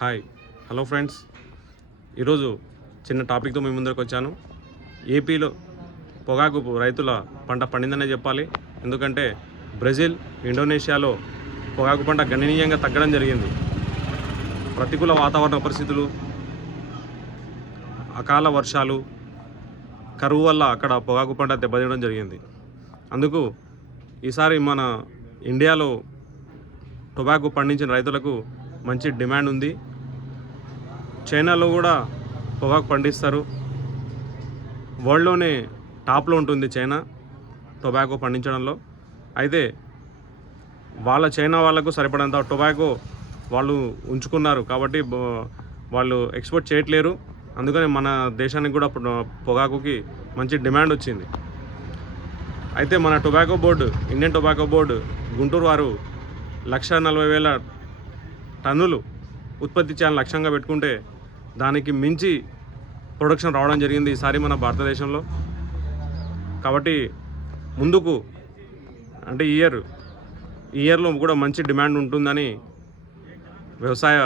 Hi hello friends. ఈరోజు చిన్న టాపిక్తో మీ ముందరకు వచ్చాను. ఏపీలో పొగాకు రైతుల పంట పండిందనే చెప్పాలి. ఎందుకంటే బ్రెజిల్ ఇండోనేషియాలో పొగాకు పంట గణనీయంగా తగ్గడం జరిగింది. ప్రతికూల వాతావరణ పరిస్థితులు అకాల వర్షాలు కరువు వల్ల అక్కడ పొగాకు పంట దెబ్బతినడం జరిగింది. అందుకు ఈసారి మన ఇండియాలో టొబాకో పండించిన రైతులకు మంచి డిమాండ్ ఉంది. చైనాలో కూడా పొగాకు పండిస్తారు. వరల్డ్లోనే టాప్లో ఉంటుంది చైనా టొబాకో పండించడంలో. అయితే వాళ్ళ చైనా వాళ్ళకు సరిపడంత టొబాకో వాళ్ళు ఉంచుకున్నారు కాబట్టి వాళ్ళు ఎక్స్పోర్ట్ చేయట్లేరు. అందుకని మన దేశానికి కూడా పొగాకుకి మంచి డిమాండ్ వచ్చింది. అయితే మన tobacco board Indian tobacco board Guntur వారు లక్ష నలభై వేల టన్నులు ఉత్పత్తి చేయాలని లక్ష్యంగా పెట్టుకుంటే దానికి మించి ప్రొడక్షన్ రావడం జరిగింది ఈసారి మన భారతదేశంలో. కాబట్టి ముందుకు అంటే ఇయర్ ఈ ఇయర్లో కూడా మంచి డిమాండ్ ఉంటుందని వ్యవసాయ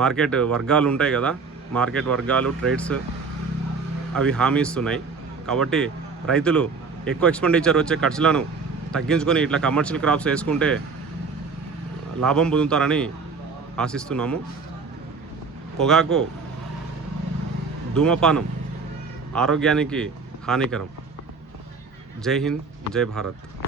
మార్కెట్ వర్గాలు ఉంటాయి కదా మార్కెట్ వర్గాలు ట్రేడ్స్ అవి హామీ ఇస్తున్నాయి. కాబట్టి రైతులు ఎక్కువ ఎక్స్పెండిచర్ వచ్చే ఖర్చులను తగ్గించుకొని ఇట్లా కమర్షియల్ క్రాప్స్ వేసుకుంటే లాభం పొందుతారని ఆశిస్తున్నాము. పొగాకు ధూమపానం ఆరోగ్యానికి హానికరం. జై హింద్ జై భారత్.